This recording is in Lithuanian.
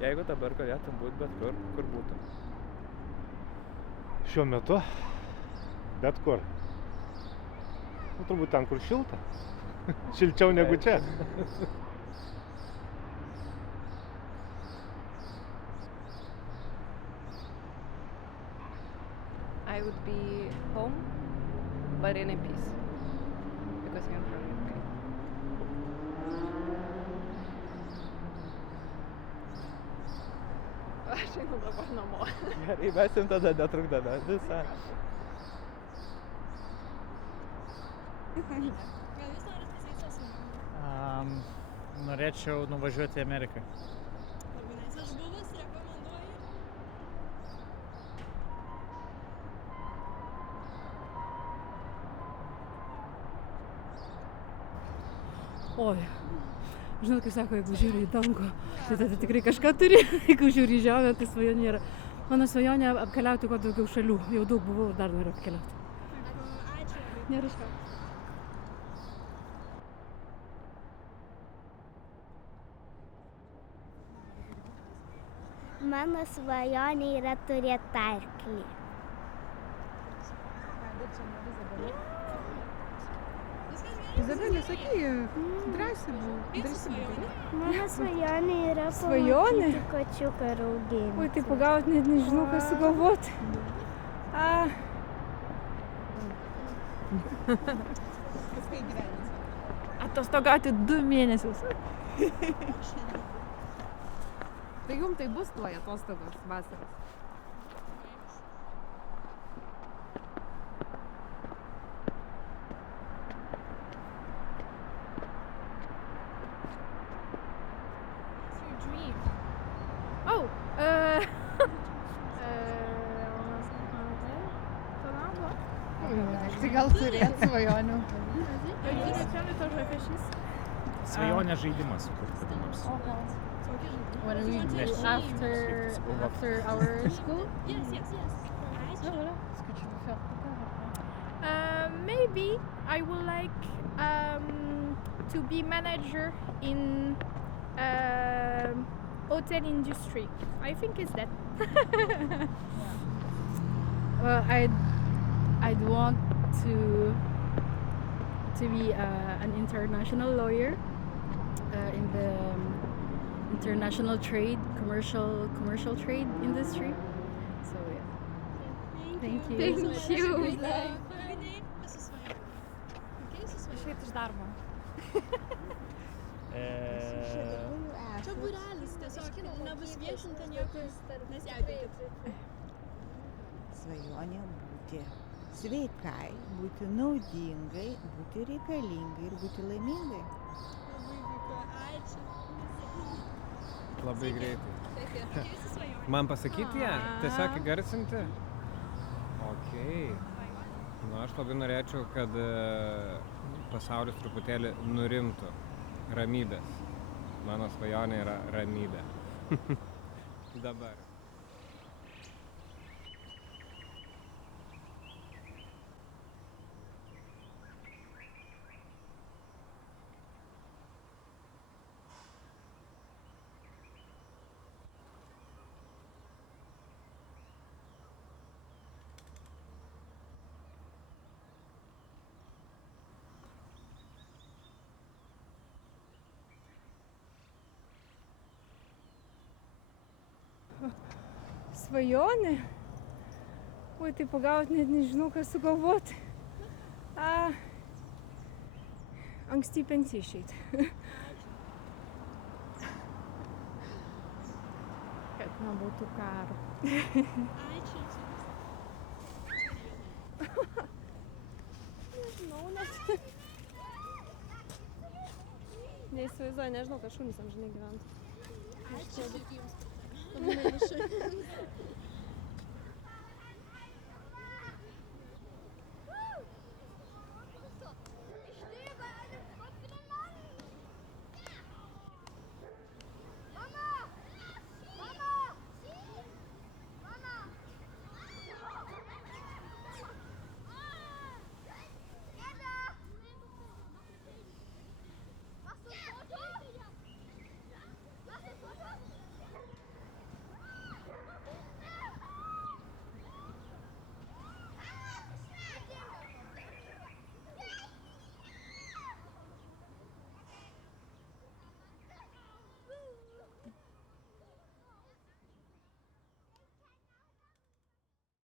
Jeigu dabar galėtum būti bet kur būtum? Šiuo metu bet kur. Nu, turbūt ten, kur šilta. Šilčiau negu čia. I would be home, but in a peace, because I'm from UK. Aš einu dabar namo. Gerai, mes jums tada netrukdame visą. Gal jūs norit pasakyti savo? Norėčiau nuvažiuoti į Ameriką. Labai nice. Aš buvus, rekomenduoju. Oi, žinot, kai sako, jeigu žiūri į dangų, tai tada tikrai kažką turi, jeigu žiūri į žemę, tai svajonė yra. Mano svajonė apkeliauti kuo daugiau šalių, jau daug buvau ir dar noriu apkeliauti. Ačiū. Nėra iš ką. Mano svajonė yra turėti arklį. Izabelė, sakyk, drąsiai buvo. Mano svajonė yra Svajonė? pamatyti kačiuką ir auginti. Oi, tai pagauti net nežinau, ką sugalvoti. Atostogauti 2 mėnesius. Tai jums tai bus tuoj atostogos vasaros. Oh, Tai gal turėt svajonių. Svajonė žaidimas sukurti kada nors. When we after our school? Yes. Ačiū. Maybe I would like to be manager in hotel industry. I think it's that. Well, I'd want to be an international lawyer in the international trade, commercial trade industry. So yeah. Thank you. Thank you. išeiti iš darbo. Čia būrelis, tiesiog nebus viešinta niekur, nesijaudykit. Svajonė būti sveikai, būti naudingai, būti reikalingai ir būti laimingai. Labai puiku, ačiū. Labai greitai. Kokia jūsų svajonė? Man pasakyti ją? Tiesiog įgarsinti? Okei. Nu, aš labai norėčiau, kad pasaulis truputėlį nurimtų. Ramybės. Mano svajonė yra ramybė. Dabar. Svajonė? Oi, tai pagauti net nežinau, ką sugalvoti. Anksti į pensiją išeiti. Kad nebūtų karo. Ačiū. Nežinau, net. Neįsivaizduoju, nežinau, kad šunys amžinai gyventų. Ačiū. Labai viešai.